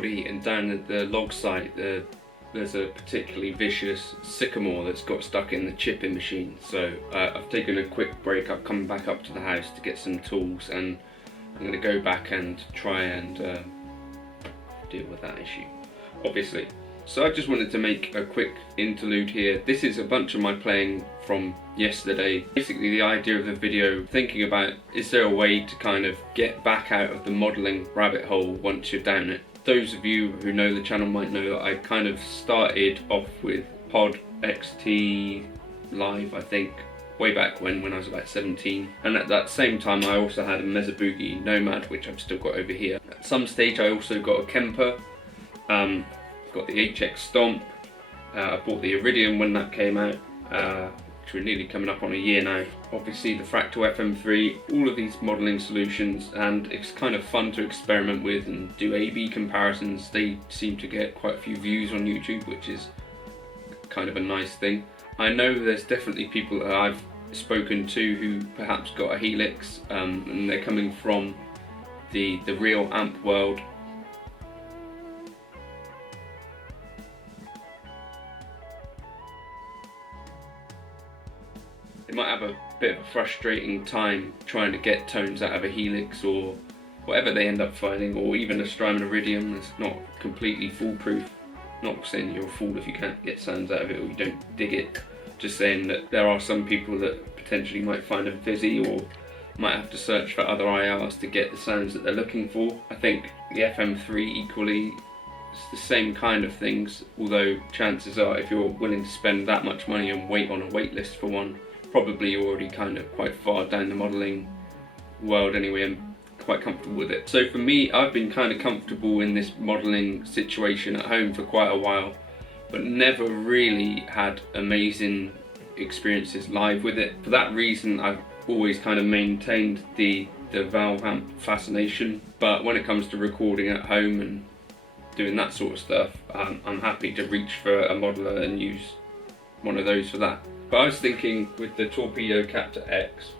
And down at the log site there's a particularly vicious sycamore that's got stuck in the chipping machine, so I've taken a quick break. I've come back up to the house to get some tools and I'm going to go back and try and deal with that issue, obviously. So I just wanted to make a quick interlude here. This is a bunch of my playing from yesterday. Basically the idea of the video, thinking about is there a way to kind of get back out of the modelling rabbit hole once you're down it. Those of you who know the channel might know that I kind of started off with Pod XT Live, I think, way back when I was about 17. And at that same time I also had a Mesa Boogie Nomad, which I've still got over here. At some stage I also got a Kemper, got the HX Stomp, I bought the Iridium when that came out, which we're nearly coming up on a year now. Obviously the Fractal FM3, all of these modelling solutions, and it's kind of fun to experiment with and do A/B comparisons. They seem to get quite a few views on YouTube, which is kind of a nice thing. I know there's definitely people that I've spoken to who perhaps got a Helix, and they're coming from the real amp world. They might have a bit of a frustrating time trying to get tones out of a Helix or whatever they end up finding, or even a Strymon Iridium that's not completely foolproof. Not saying you're a fool if you can't get sounds out of it or you don't dig it, just saying that there are some people that potentially might find them fizzy or might have to search for other IRs to get the sounds that they're looking for. I think the FM3 equally is the same kind of things, although chances are if you're willing to spend that much money and wait on a wait list for one, probably you're already kind of quite far down the modelling world anyway and quite comfortable with it. So for me, I've been kind of comfortable in this modelling situation at home for quite a while, but never really had amazing experiences live with it. For that reason, I've always kind of maintained the valve amp fascination, but when it comes to recording at home and doing that sort of stuff, I'm happy to reach for a modeler and use one of those for that. But I was thinking with the Torpedo Captor X,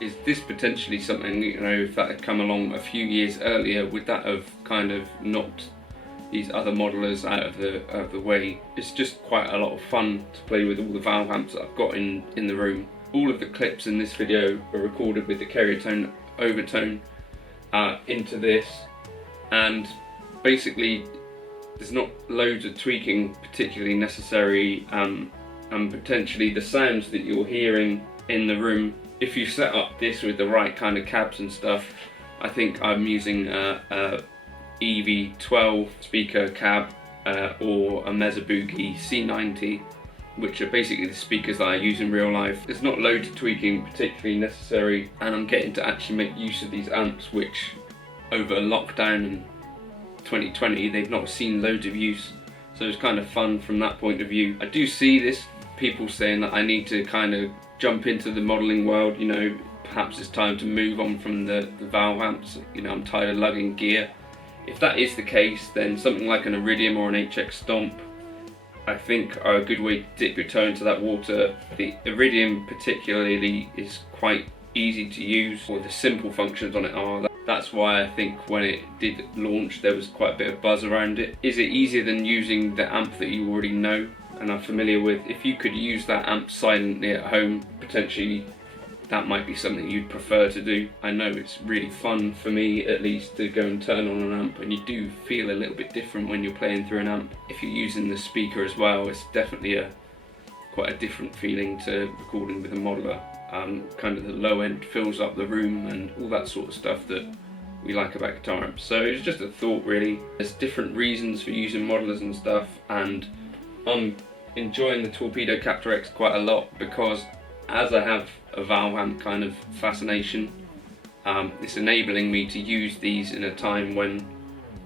is this potentially something, you know, if that had come along a few years earlier, would that have kind of knocked these other modelers out of the way? It's just quite a lot of fun to play with all the valve amps that I've got in the room. All of the clips in this video are recorded with the Ceriatone overtone into this, and basically there's not loads of tweaking particularly necessary, and potentially the sounds that you're hearing in the room, if you set up this with the right kind of cabs and stuff. I think I'm using a EV12 speaker cab or a Mesa Boogie C90, which are basically the speakers that I use in real life. There's not loads of tweaking particularly necessary, and I'm getting to actually make use of these amps, which over lockdown in 2020 they've not seen loads of use, so it's kind of fun from that point of view. I do see this, people saying that I need to kind of jump into the modelling world, you know, perhaps it's time to move on from the valve amps, you know, I'm tired of lugging gear. If that is the case, then something like an Iridium or an HX Stomp I think are a good way to dip your toe into that water. The Iridium particularly is quite easy to use, or the simple functions on it are. That's why I think when it did launch there was quite a bit of buzz around it. Is it easier than using the amp that you already know and are familiar with? If you could use that amp silently at home, potentially that might be something you'd prefer to do. I know it's really fun for me, at least, to go and turn on an amp, and you do feel a little bit different when you're playing through an amp. If you're using the speaker as well, it's definitely quite a different feeling to recording with a modeler. Kind of the low end fills up the room and all that sort of stuff that we like about guitar amps. So it's just a thought really. There's different reasons for using modelers and stuff, and I'm enjoying the Torpedo Captor X quite a lot because as I have a valve amp kind of fascination, it's enabling me to use these in a time when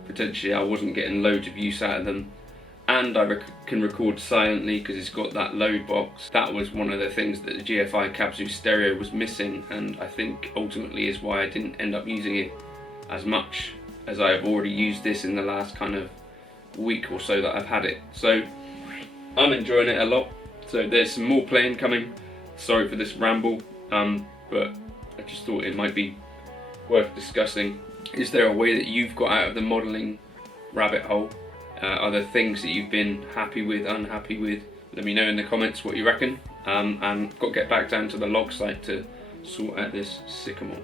potentially I wasn't getting loads of use out of them. And I can record silently because it's got that load box. That was one of the things that the GFI Cabzeus Stereo was missing, and I think ultimately is why I didn't end up using it as much, as I have already used this in the last kind of week or so that I've had it. So I'm enjoying it a lot. So there's some more playing coming. Sorry for this ramble, but I just thought it might be worth discussing. Is there a way that you've got out of the modelling rabbit hole? Are there things that you've been happy with, unhappy with? Let me know in the comments what you reckon. And I've got to get back down to the log site to sort out this sycamore.